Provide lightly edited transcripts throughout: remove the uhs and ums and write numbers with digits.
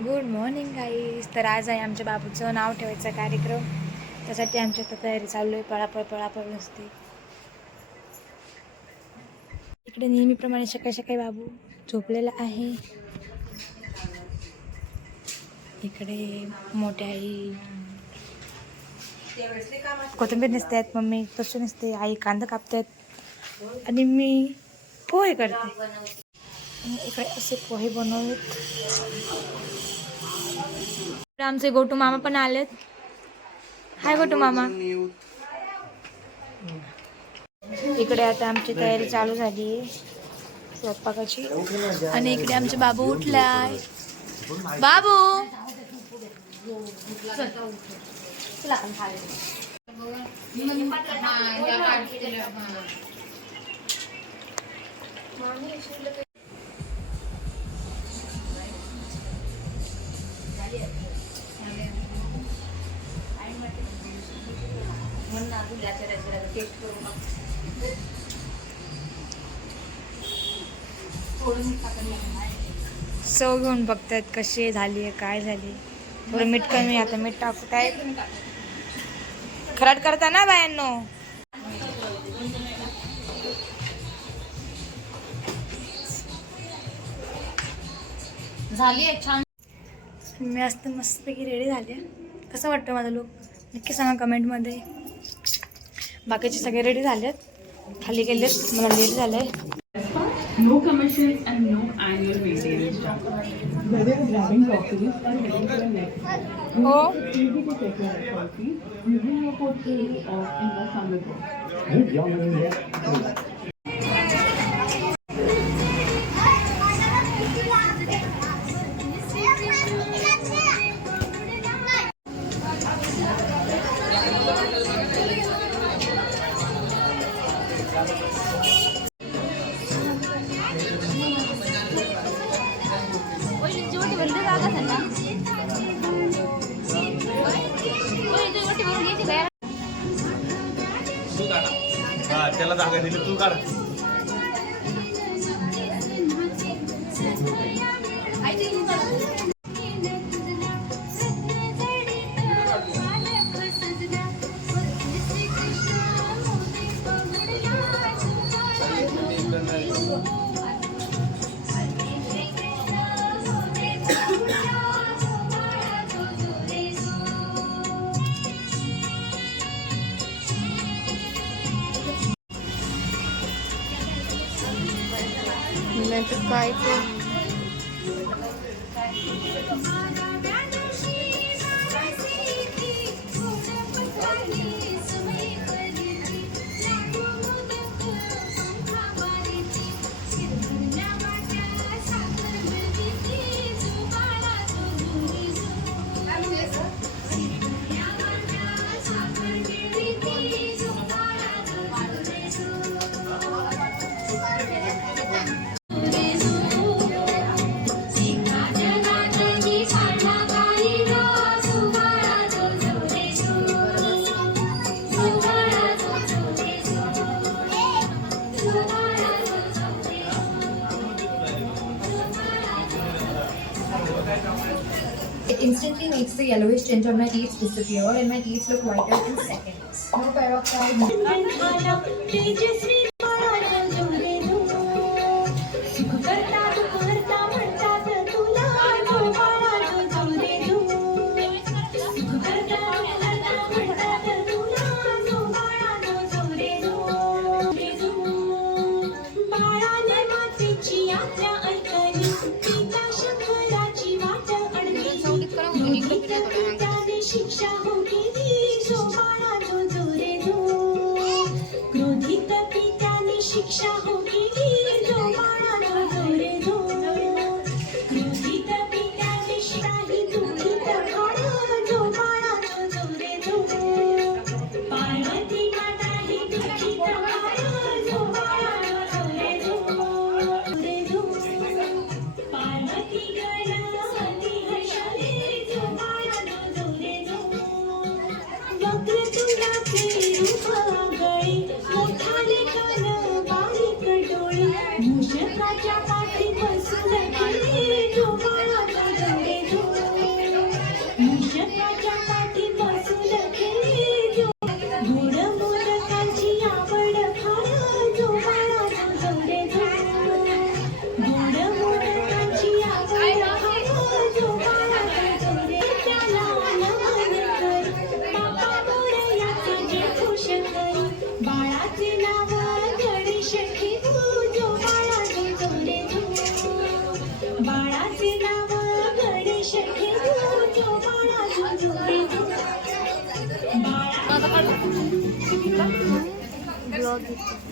Good morning guys. तर आज आहे आमच्या बाबूचं नाव ठेवायचा कार्यक्रम. त्यासाठी आमची आता तयारी चालू आहे. पळापळ नसते. इकडे नेहमीप्रमाणे सकाळी सकाळी बाबू झोपलेला आहे. इकडे मोठ्या आई कोथिंबीर नसते आहेत, मम्मी तसं नसते, आई कांदा कापतात आणि मी पोहे करते. इकडे असे पोहे बनवलेत. आमचे गोटू मामा पण आलेत. हाय गोटू मामा. इकडे आता आमची तयारी चालू झाली आहे स्वयंपाकाची. आणि इकडे आमचे बाबू उठलाय. बाबू चव घेऊन बघतायत कशी झाली काय झाली. थोडं मीठ कमी, आता मीठ टाकू. काय खराट करता ना बायांनो. झाली आहे छान. मी असतं मस्तपैकी रेडी झाले. कसं वाटतं माझा लुक नक्की सांगा कमेंटमध्ये. बाकीचे सगळे रेडी झालेत, खाली गेलेत, मला लेट झालंय. No commissions and no annual maintenance charge. Whether grabbing groceries or heading to a next stop, हो easy to check your policies using your portfolio or in the summit box. त्याला जागा दिली तू काढ. काय It instantly makes the yellowish tint on my teeth disappear and my teeth look whiter in seconds. No peroxide. शिक्षा होगी जो बाळा जो जो रे जो क्रोधित पिता ब्लॉग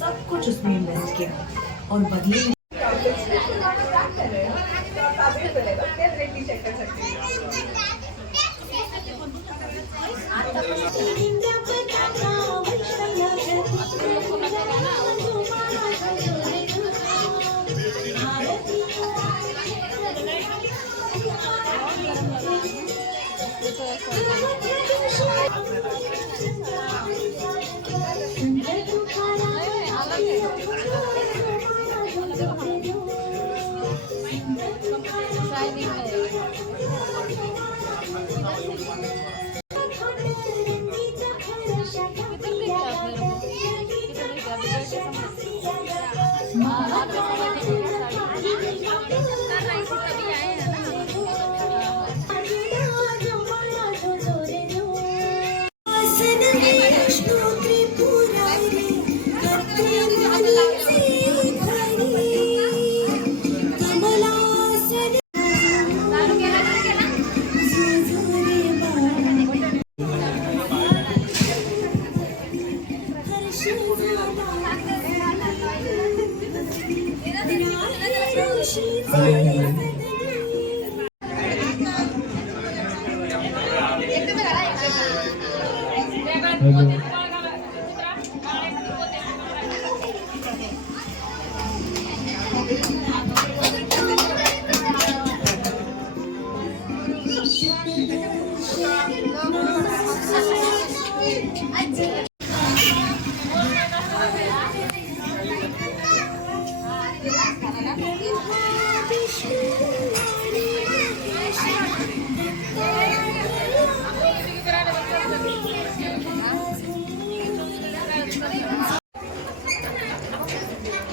सब कुछ उसमें इन्वेस्ट किया और बदले में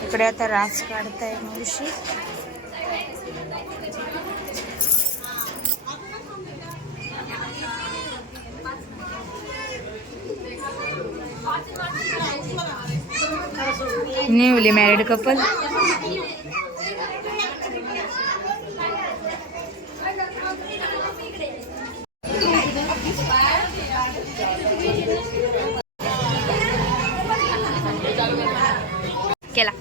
इकडे आता रास काढताय मावशी. Newly married couple. केला.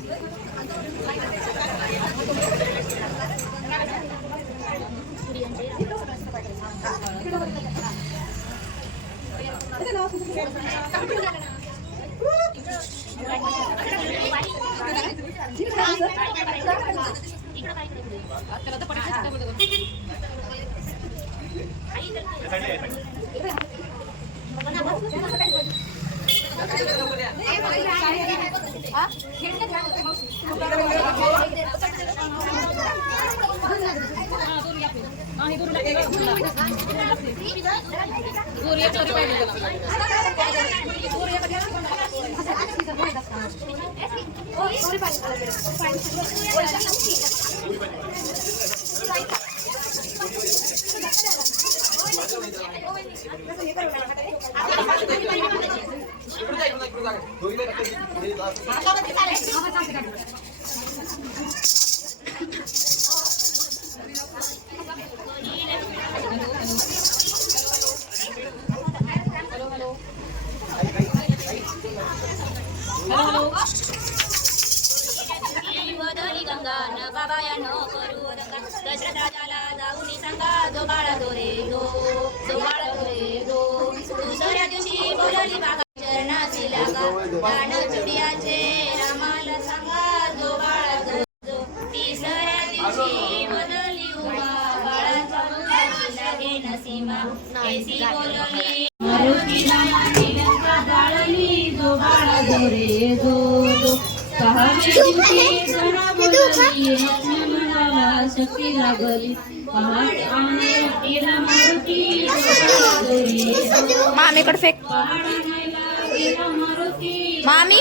हा वदली गंगा न बाबाया न करू दंगा दशरथ राजाला जाऊन सांगा जो बाळा दोरे जो बाळा दोरे जो दुसऱ्या दिवशी बोलली बाबा चरणाची लागा प्राण चुडियाचे रामाला सांगा जो बाळा जो तिसऱ्या दिवशी बदली उभा बाळाच्या मुलाची लागे नसीमा ऐसी बोलली मारुतीला निलंका जाळली जो बाळा दोरे जो शक्ती लागली पहाड मारुती मामीकडे फेक मामी